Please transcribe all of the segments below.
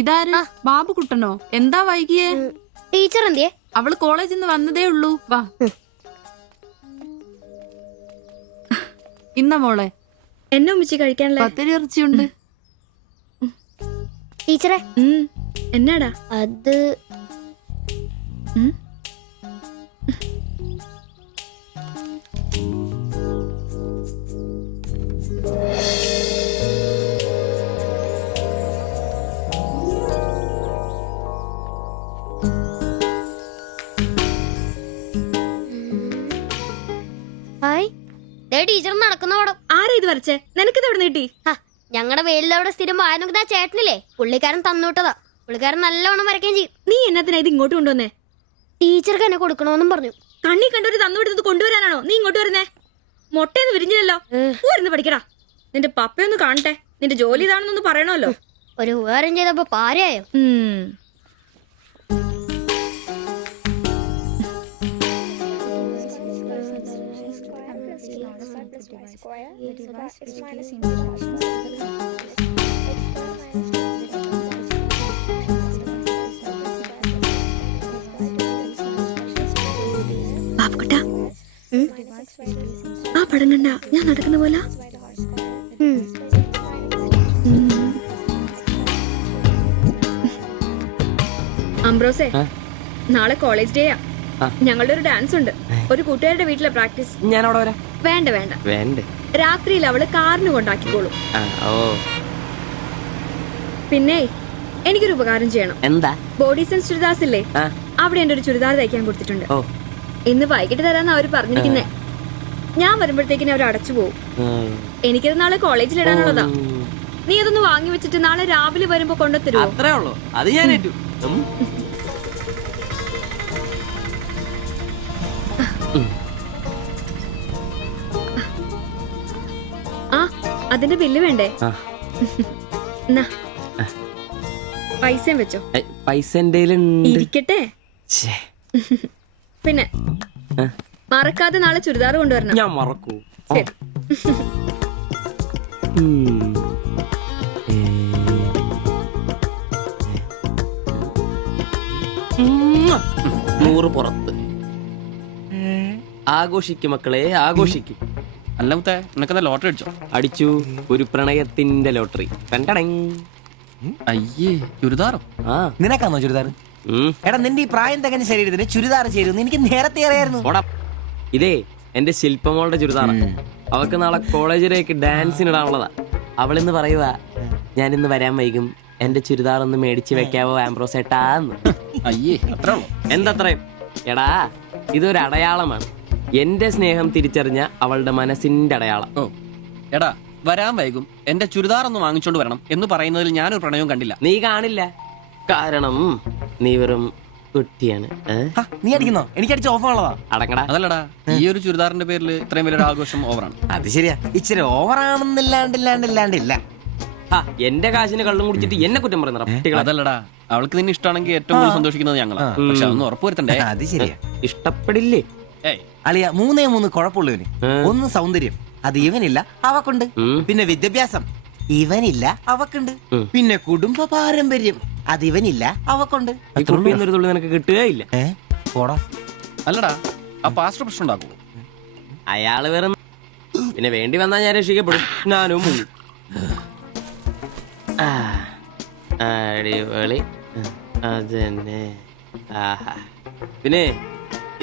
ഇതാര്? ബാബുക്കുട്ടനോ? എന്താ വൈകിയേ? ടീച്ചർ എന്തിയെ? അവള് കോളേജിൽ നിന്ന് വന്നതേ ഉള്ളൂ. വാ. ഇന്ന മോളെ എന്നെ ഉമ്മിച്ചി കഴിക്കാനല്ലേ? പത്തിരി ഇറച്ചിയുണ്ട്. ടീച്ചറെ എന്നാടാ അത്? ടീച്ചർ നടക്കുന്ന പടം. ആരാ ഇത് വരച്ചേ? നിനക്കിത് എവിടെ നീട്ടി? ഞങ്ങളുടെ വെയിലവിടെ സ്ഥിരം വായനക്ക് ആ ചേട്ടനില്ലേ, പുള്ളിക്കാരൻ തന്നുവിട്ടതാ. പുള്ളിക്കാരൻ നല്ലവണ്ണം വരയ്ക്കുകയും ചെയ്യും. നീ എന്നത്തിനാ ഇത് ഇങ്ങോട്ട് കൊണ്ടുവന്നേ? ടീച്ചർക്ക് എന്നെ കൊടുക്കണോന്നും പറഞ്ഞു. കണ്ണി കണ്ടൊരു തന്നുവിടുന്നത് കൊണ്ടുവരാനാണോ നീ ഇങ്ങോട്ട് വരുന്നേ? മൊട്ടയൊന്നും വിരിഞ്ഞില്ലല്ലോ. പോരുന്ന് പഠിക്കടാ. നിന്റെ പപ്പയൊന്ന് കാണട്ടെ. നിന്റെ ജോലി ഇതാണെന്നൊന്ന് പറയണമല്ലോ. ഒരു ഉപകാരം ചെയ്തപ്പോ പാരയായോ? ബാബുക്കുട്ടാ, ആ പടം കണ്ട ഞാൻ നടക്കുന്ന പോലെ? അംബ്രോസേ, നാളെ കോളേജ് ഡേയാ. ഞങ്ങളുടെ ഒരു ഡാൻസ് ഉണ്ട്. ഒരു കൂട്ടുകാരുടെ വീട്ടിലെ പ്രാക്ടീസ്. ഞാൻ അവിടെ വരാം. വേണ്ട വേണ്ട വേണ്ട. രാത്രിയിൽ അവള് കാറിന് കൊണ്ടാക്കിക്കോളും. പിന്നെ എനിക്കൊരു ഉപകാരം ചെയ്യണം. എന്താ? ബോഡി സെൻസ് ചുരിദാർസ് ഇല്ലേ, അവിടെ എന്റെ ഒരു ചുരിദാർ തയ്ക്കാൻ കൊടുത്തിട്ടുണ്ട്. ഇന്ന് വൈകിട്ട് തരാന്ന് അവര് പറഞ്ഞിരിക്കുന്നേ. ഞാൻ വരുമ്പോഴത്തേക്കിന് അവർ അടച്ചു പോകും. എനിക്കത് നാളെ കോളേജിൽ ഇടാനുള്ളതാ. നീ അതൊന്ന് വാങ്ങി വെച്ചിട്ട് നാളെ രാവിലെ വരുമ്പോ കൊണ്ടുത്തരുമോ? അത്രേ ഉള്ളൂ. അത് ഞാൻ ഏറ്റു. ആ, അതിന്റെ ബില്ല് വേണ്ടേ? പൈസയും വെച്ചോ. പൈസ ഇരിക്കട്ടെ. പിന്നെ മറക്കാതെ നാളെ ചുരിദാർ കൊണ്ടുവരണം. ഞാൻ മറക്കൂ. ശരി. നൂറ് പുറത്ത്. ആഘോഷിക്കും മക്കളെ, ആഘോഷിക്കും. അല്ല മുത്തേ, നിനക്കെന്താ ലോട്ടറി അടിച്ചോ? അടിച്ചു. ഒരു പ്രണയത്തിന്റെ ലോട്ടറി. അയ്യേ, ചുരിദാറോ? നിനക്കാന്നോ ചുരിദാർ? എടാ, നിന്റെ ഈ പ്രായം തികഞ്ഞ ശരീരത്തിന് ചുരിദാർ ചേരുന്നു എനിക്ക് നേരത്തെ അറിയായിരുന്നു. ഇതേ എന്റെ ശില്പമോളുടെ ചുരിദാറ. അവക്ക് നാളെ കോളേജിലേക്ക് ഡാൻസിനിടാനുള്ളതാ. അവളിന്ന് പറയുക, ഞാനിന്ന് വരാൻ വൈകും, എന്റെ ചുരിദാർ ഒന്ന് മേടിച്ച് വെക്കാവോ ആംബ്രോസേട്ടാന്ന്. അയ്യേ, അത്രേ ഉള്ളൂ. എന്തത്രയും? എടാ, ഇതൊരു അടയാളമാണ്. എന്റെ സ്നേഹം തിരിച്ചറിഞ്ഞ അവളുടെ മനസ്സിന്റെ അടയാളം. ഓ എടാ, വരാൻ വൈകും, എന്റെ ചുരിദാർ ഒന്ന് വാങ്ങിച്ചോണ്ട് വരണം എന്ന് പറയുന്നതിൽ ഞാനൊരു പ്രണയവും കണ്ടില്ല. നീ കാണില്ല, കാരണം നീ വെറും കുട്ടിയാണ്. നീ അടിക്കുന്നോ? എനിക്ക് അടിച്ച ഓഫറുള്ളതാ. അടങ്ങടാ. അതല്ലടാ, ഈ ഒരു ചുരിദാറിന്റെ പേരിൽ ഇത്രയും വലിയൊരു ആഘോഷം ഓവറാണ്. അത് ശരിയാ, ഇച്ചിരി ഓവറാണെന്നില്ലാണ്ടില്ല. എന്റെ കാശിന് കള്ളും കുടിച്ചിട്ട് എന്നെ കുറ്റം പറയുന്ന. അതല്ലടാ, അവൾക്ക് നിന്നെ ഇഷ്ടമാണെങ്കിൽ ഏറ്റവും കൂടുതൽ സന്തോഷിക്കുന്നത് ഞങ്ങളാ. പക്ഷെ അതൊന്നും ഉറപ്പുവരുത്തണ്ടേ. അത് ശരിയാ. ഇഷ്ടപ്പെടില്ലേ അളിയ? 3 കുഴപ്പമുള്ളവന്. ഒന്ന് സൗന്ദര്യം, അത് ഇവനില്ല, അവക്കുണ്ട്. പിന്നെ വിദ്യാഭ്യാസം, ഇവനില്ല, അവക്കുണ്ട്. പിന്നെ കുടുംബ പാരമ്പര്യം, അത് ഇവനില്ല, അവക്കുണ്ട്. നിനക്ക് കിട്ടുകയില്ല. അല്ലടാ, ആ പാസ്റ്റർ പ്രശ്നം ഉണ്ടാക്കുമോ? അയാള് വേറെ. പിന്നെ വേണ്ടി വന്നാ ഞാൻ രക്ഷിക്കപ്പെടും. ഞാനും അടിപൊളി. അതന്നെ. പിന്നെ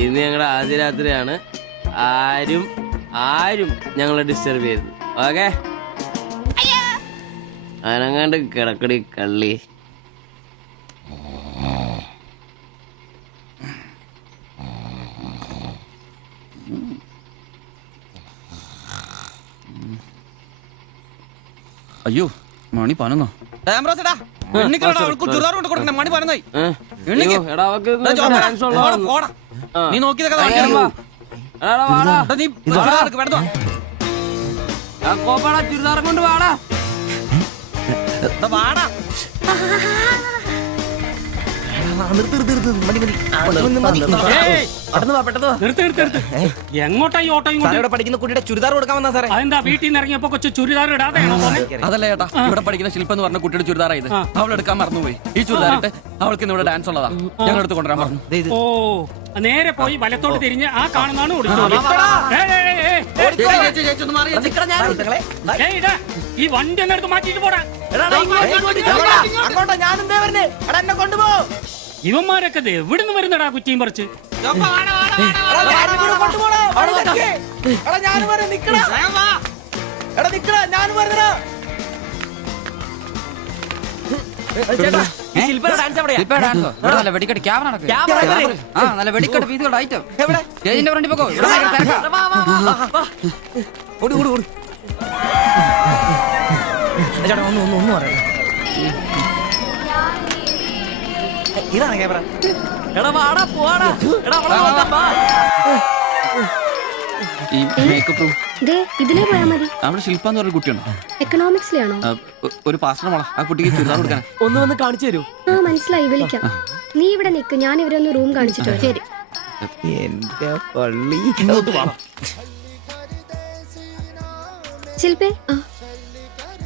ഇന്ന് ഞങ്ങളുടെ ആദ്യ രാത്രിയാണ്. ആരും ഞങ്ങളെ ഡിസ്റ്റർബ് ചെയ്തു. ഓക്കെ, അനങ്ങാണ്ട് കിടക്കടി കള്ളി. അയ്യോ, മണി 11. നീ നോക്കിയതൊക്കെ ചുരിദാറും കൊണ്ട് വാടാ. എങ്ങോട്ടാ ഈ ഓട്ടോ ഇങ്ങോട്ട്? പഠിക്കുന്ന കുട്ടിയുടെ ചുരിദാർ കൊടുക്കാൻ വന്നാ സാറേ. അതെന്താ വീട്ടിൽ നിന്ന് ഇറങ്ങിയപ്പോ കൊച്ചു ചുരിദാർ ഇടാതെയാണോ പോന്നെ? അതല്ല ചേട്ടാ, ഇവിടെ പഠിക്കുന്ന ശില്പം എന്ന് പറഞ്ഞ കുട്ടിയുടെ ചുരിദാറാ ഇത്. അവൾ എടുക്കാൻ മറന്നുപോയി. ഈ ചുരിദാർ ഇട്ട് അവൾക്ക് ഇന്ന് ഇവിടെ ഡാൻസ് ഉള്ളതാ. ഞങ്ങൾ എടുത്ത് കൊണ്ടുവരാൻ പറഞ്ഞു. ഓ, നേരെ പോയി വലത്തോട്ട് തിരിഞ്ഞ് ആ കാണുന്നതാണ് ഓടിച്ചോളി. ഈ വണ്ടി ഒന്ന് എടുത്ത് മാറ്റിട്ട് പോടാ. ഇവന്മാരൊക്കെ എവിടുന്ന് വരുന്നടാ കുറ്റിയും പറിച്ച്? വെടിക്കെട്ട് ക്യാമറ നല്ല വെടിക്കെട്ട് പീസുകളുടെ ഐറ്റം സ്റ്റേജിന്റെ ഫ്രണ്ടിൽ പോകോ. ഒന്നും പറയാം. ഇതാണ് ക്യാമറ. ഈ മേക്കപ്പ് റൂം ഇതിലേ പോയാ മതി. അവിടെ ശില്പ എന്ന് പറഞ്ഞ കുട്ടിയുണ്ടോ? എക്കണോമിക്സിലാണോ? ഒരു പാസ്റ്റർ മോളാ. ആ കുട്ടിക്ക് ചുരിദാർ കൊടുക്കാൻ. ഒന്ന് വന്ന് കാണിച്ചു തരൂ. ആ മനസ്സിലായി, വിളിക്കാം. നീ ഇവിടെ നിക്ക്, ഞാൻ ഇവരൊന്ന് റൂം കാണിച്ചിട്ട് വരാം. ശരി. എന്റെ പള്ളി. ശില്പേ,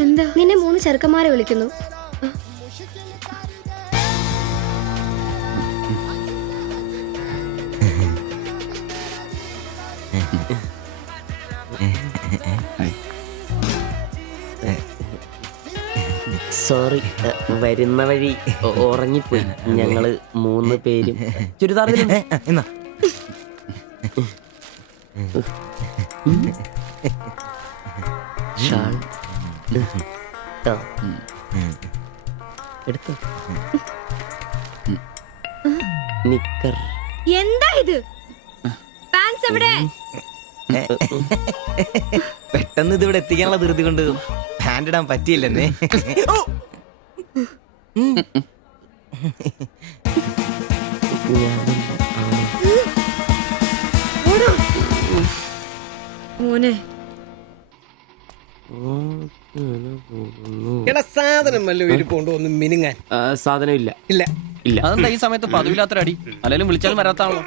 എന്താ? നിന്നെ 3 ചെറുക്കന്മാരെ വിളിക്കുന്നു. സോറി, വരുന്ന വഴി ഉറങ്ങിപ്പോയി. ഞങ്ങള് 3 പേരും ചുരിദാർ എന്നാ ഷാൾ എടുത്തു. നിക്കർ. എന്താ ഇത്? പാൻസ് എവിടെ? പെട്ടെന്ന് ഇതിവിടെ എത്തിക്കാനുള്ള ധൃതി കൊണ്ട് ഹാൻഡ് ഇടാൻ പറ്റിയില്ലെന്നേ. മോനെ സാധനം വല്ല ഇരിപ്പുണ്ടോ ഒന്ന് മിനുങ്ങാൻ? സാധനം ഇല്ല. ഇല്ല ഇല്ല. അതെന്താ ഈ സമയത്ത് പതിവില്ലാത്തൊരടി? അല്ലെങ്കിലും വിളിച്ചാലും വരാത്താണല്ലോ.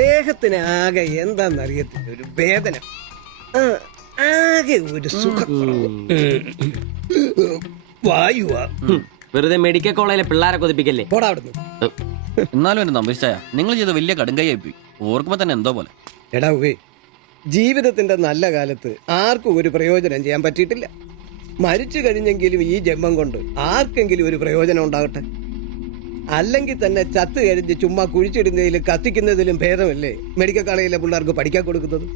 ദേഹത്തിന് ആകെ എന്താന്നറിയത്തില്ല, ഒരു വേദന, ആകെ ഒരു സുഖക്കുറവ്. വായുവാ. വെറുതെ മെഡിക്കൽ കോളേജിലെ പിള്ളേരെ കൊതിപ്പിക്കല്ലേ. പോടാ അവിടുന്ന്. എന്നാലും എന്നെ നമ്പിച്ചായ നിങ്ങൾ ചെയ്ത വലിയ കടുങ്കയായി പോയി. ഓർക്കുമ്പോ തന്നെ എന്തോ പോലെ. എടാ ഉവേ, ജീവിതത്തിന്റെ നല്ല കാലത്ത് ആർക്കും ഒരു പ്രയോജനം ചെയ്യാൻ പറ്റിയിട്ടില്ല. മരിച്ചു കഴിഞ്ഞെങ്കിലും ഈ ജന്മം കൊണ്ട് ആർക്കെങ്കിലും ഒരു പ്രയോജനം ഉണ്ടാകട്ടെ. അല്ലെങ്കിൽ തന്നെ ചത്ത് കഴിഞ്ഞ് ചുമ്മാ കുഴിച്ചിടുന്നതിലും കത്തിക്കുന്നതിലും ഭേദമല്ലേ മെഡിക്കൽ കോളേജിലെ പിള്ളേർക്ക് പഠിക്കാൻ കൊടുക്കുന്നത്.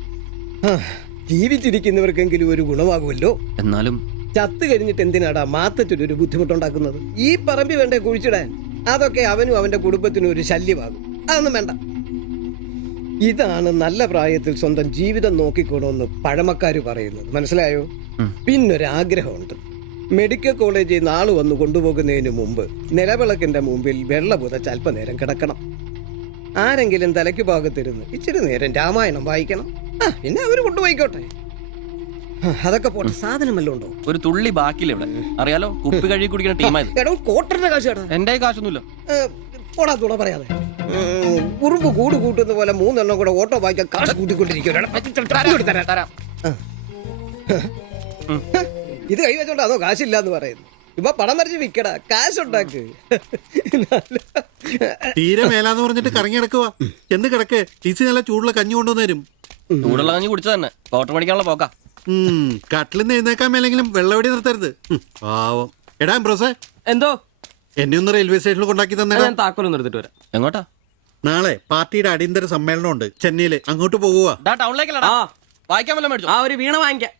ജീവിച്ചിരിക്കുന്നവർക്കെങ്കിലും ഒരു ഗുണമാകുമല്ലോ. എന്നാലും ചത്ത് കഴിഞ്ഞിട്ട് എന്തിനാടാ മാത്തത്തിനൊരു ബുദ്ധിമുട്ടുണ്ടാക്കുന്നത്? ഈ പറമ്പി വേണ്ടേ കുഴിച്ചിടാൻ? അതൊക്കെ അവനും അവന്റെ കുടുംബത്തിനും ഒരു ശല്യമാകും. അതൊന്നും വേണ്ട. ഇതാണ് നല്ല പ്രായത്തിൽ സ്വന്തം ജീവിതം നോക്കിക്കോണമെന്ന് പഴമക്കാര് പറയുന്നത്, മനസ്സിലായോ? പിന്നൊരാഗ്രഹമുണ്ട്. മെഡിക്കൽ കോളേജിൽ നാള് വന്ന് കൊണ്ടുപോകുന്നതിന് മുമ്പ് നിലവിളക്കിന്റെ മുമ്പിൽ വെള്ള പുതച്ച് അല്പനേരം കിടക്കണം. ആരെങ്കിലും തലയ്ക്ക് ഭാഗത്തിരുന്ന് ഇച്ചിരി നേരം രാമായണം വായിക്കണം. പിന്നെ അവര് കൊണ്ടുപോയിക്കോട്ടെ. അതൊക്കെ പോട്ടെ, സാധനം വല്ലതും ഉണ്ടോ? ഒരു തുള്ളി ബാക്കിയില്ല ഇവിടെ. അറിയാലോ, കുപ്പി കഴുകി കുടിക്കുന്ന ടീമായത്. എടോ, കോട്ടറിന്റെ കാശ് കേട്ടോ. എന്റെ കാശൊന്നുമില്ല. പോടാ തുണ പറയാതെ. ഉറുമ്പ് കൂട് കൂട്ടുന്ന പോലെ 3 എണ്ണം കൂടെ ഓട്ടോ വായിക്കാൻ കാശ് കൂട്ടിക്കൊണ്ടിരിക്കും. ഇത് കൈവച്ചോണ്ട് അതോ കാശില്ലാന്ന് പറയുന്നു. ഇപ്പൊ പണം നിറച്ച് വിക്കടാ, കാശുണ്ടാക്ക്. തീരെ മേലാന്ന് പറഞ്ഞിട്ട് കറങ്ങി കിടക്കുക. എന്ത് കിടക്ക്? ടീസി നല്ല ചൂടുള്ള കഞ്ഞി കൊണ്ടുവന്നേരും. ചൂടുള്ള കഞ്ഞി കുടിച്ചത് തന്നെ കോട്ടർ മേടിക്കാനുള്ള പോക്കാ. കട്ടിലിന്ന് എഴുന്നേക്കാൻ മേലെങ്കിലും വെള്ളവടി നിർത്തരുത്. പാവം. എടാ ബ്രോസേ, എന്തോ എന്നെ ഒന്ന് റെയിൽവേ സ്റ്റേഷനിൽ കൊണ്ടാക്കി തന്നെ. ഞാൻ താക്കോലും നിർത്തിട്ട് വരാം. എങ്ങോട്ടാ? നാളെ പാർട്ടിയുടെ അടിയന്തര സമ്മേളനം ഉണ്ട് ചെന്നൈയില്. അങ്ങോട്ട് പോകുക. ടൗണിലേക്കല്ലടാ. വായിക്കാൻ വല്ല മേടിച്ചോ? ഒരു വീണ വാങ്ങിക്കാം.